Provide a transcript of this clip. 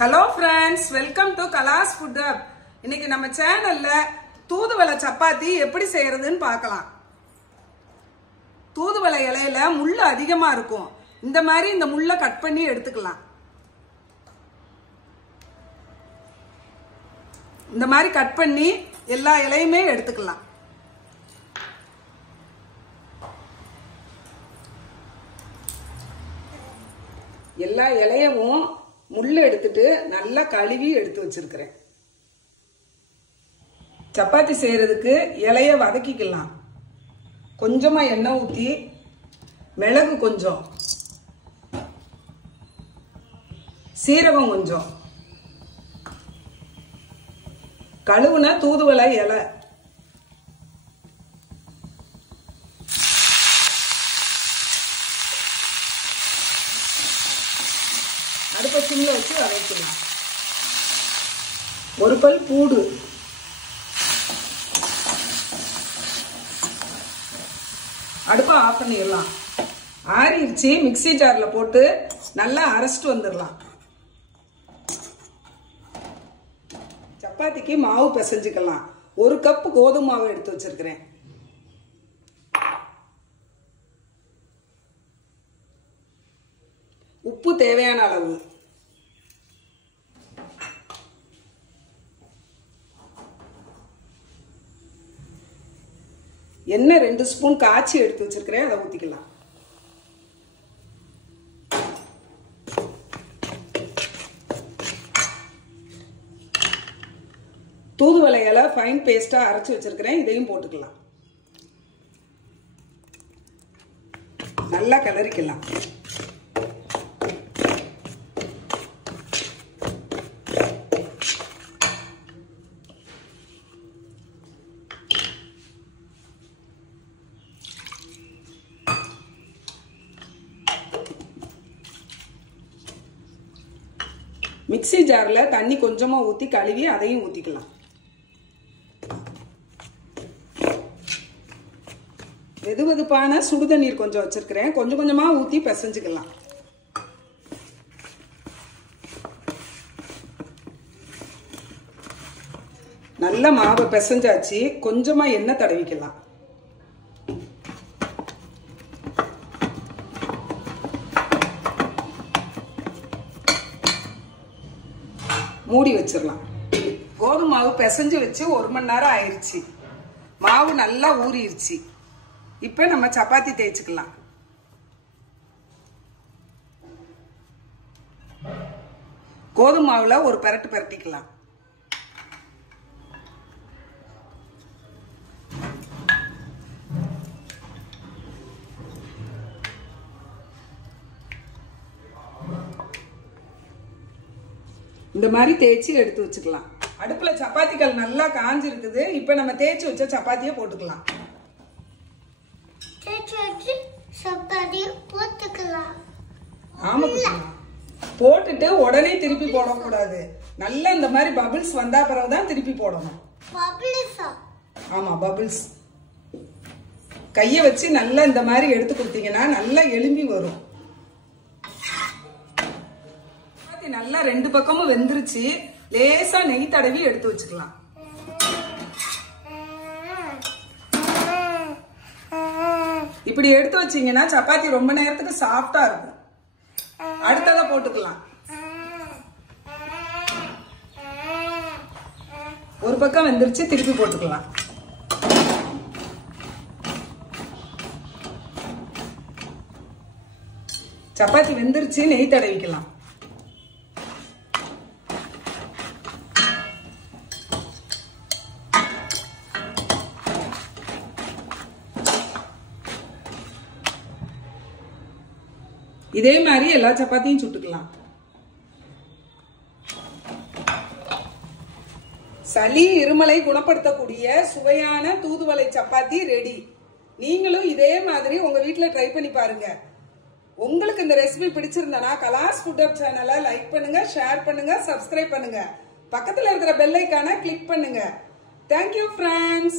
Hello friends, welcome to Kala's Food Hub. இன்னைக்கு நம்ம சேனல்ல தூதுவளை சப்பாத்தி எப்படி செய்யறதுன்னு பார்க்கலாம். தூதுவளை இலையில முள்ளு அதிகமா இருக்கும். இந்த மாதிரி இந்த முள்ளை கட் பண்ணி எடுத்துக்கலாம். இந்த மாதிரி கட் பண்ணி எல்லா இலையுமே எடுத்துக்கலாம். எல்லா இலையவும் முள்ளு எடுத்துட்டு நல்லா கழுவி எடுத்து வச்சிருக்கிறேன். சப்பாத்தி செய்யறதுக்கு இலைய வதக்கிக்கலாம். கொஞ்சமா எண்ணெய் ஊத்தி மிளகு கொஞ்சம், சீரகம் கொஞ்சம், கழுவுன தூதுவளை இலை, அடுப்பை சிம்ல வச்சு வதக்கலாம். ஒரு பல் பூடு, அடுப்பை ஆஃப் பண்ணிடலாம். ஆறிடுச்சு. மிக்ஸி ஜார்ல போட்டு நல்லா அரைச்சிட்டு வந்துடலாம். சப்பாத்திக்கு மாவு பிசைஞ்சுக்கலாம். ஒரு கப் கோதுமை மாவு எடுத்து வச்சிருக்கிறேன். உப்பு தேவையான அளவு, எண்ணெய் 2 ஸ்பூன் காய்ச்சி எடுத்து வச்சிருக்கிறேன். அதை ஊத்திக்கலாம். தூதுவளை இலை ஃபைன் பேஸ்டா அரைச்சு வச்சிருக்கிறேன். இதையும் போட்டுக்கலாம். நல்லா கிளறிக்கலாம். மிக்ஸி ஜார்ல தண்ணி கொஞ்சமா ஊத்தி கழுவி அதையும் ஊத்திக்கலாம். வெதுவெதுப்பான சுடுதண்ணீர் கொஞ்சம் வச்சிருக்கிறேன். கொஞ்சம் கொஞ்சமா ஊத்தி பிசைஞ்சுக்கலாம். நல்ல மாவை பிசைஞ்சாச்சு. கொஞ்சமா எண்ணெய் தடவிக்கலாம். மூடி வச்சிடலாம். கோதுமை மாவு பிசைஞ்சு வச்சு 1 மணி நேரம் ஆயிடுச்சு. மாவு நல்லா ஊறிடுச்சு. இப்ப நம்ம சப்பாத்தி தேய்ச்சிக்கலாம். கோதுமை மாவுல ஒரு பெரட்டு பெரட்டிக்கலாம். இந்த மாதிரி தேய்ச்சி எடுத்து வச்சுக்கலாம். அடுப்புல சப்பாத்திகள் நல்லா காஞ்சி இருக்குது. இப்ப நம்ம தேய்ச்சி வச்ச சப்பாத்தியை போட்டுக்கலாம். ஆமா, போட்டுட்டு உடனே திருப்பி போடக்கூடாது. நல்லா இந்த மாதிரி பபிள்ஸ் வந்தா பிறகுதான் திருப்பி போடணும். ஆமா, பபிள்ஸ். கைய வச்சு நல்லா இந்த மாதிரி எடுத்து கொடுத்தீங்கன்னா நல்லா எலும்பி வரும். நல்லா 2 பக்கமும் வெந்துருச்சு. லேசா நெய் தடவி எடுத்து வச்சுக்கலாம். இப்படி எடுத்து வச்சீங்கன்னா சப்பாத்தி ரொம்ப நேரத்துக்கு சாஃப்டா இருக்கும். அடுத்ததை போட்டுக்கலாம். ஒரு பக்கம் வெந்துருச்சு. திருப்பி போட்டுக்கலாம். சப்பாத்தி வெந்துருச்சு. நெய் தடவிக்கலாம். இதே மாதிரி எல்லா சப்பாத்தியும் சுட்டுக்கலாம். சளி இருமலை குணப்படுத்தக்கூடிய சுவையான தூதுவளை சப்பாத்தி ரெடி. நீங்களும் இதே மாதிரி உங்க வீட்டுல ட்ரை பண்ணி பாருங்க. உங்களுக்கு இந்த ரெசிபி பிடிச்சிருந்தனா கலாஸ் ஃபுட் ஹப் சேனலை லைக் பண்ணுங்க, ஷேர் பண்ணுங்க, சப்ஸ்கிரைப் பண்ணுங்க. பக்கத்துல இருக்கிற பெல் ஐகானை கிளிக் பண்ணுங்க. Thank you friends.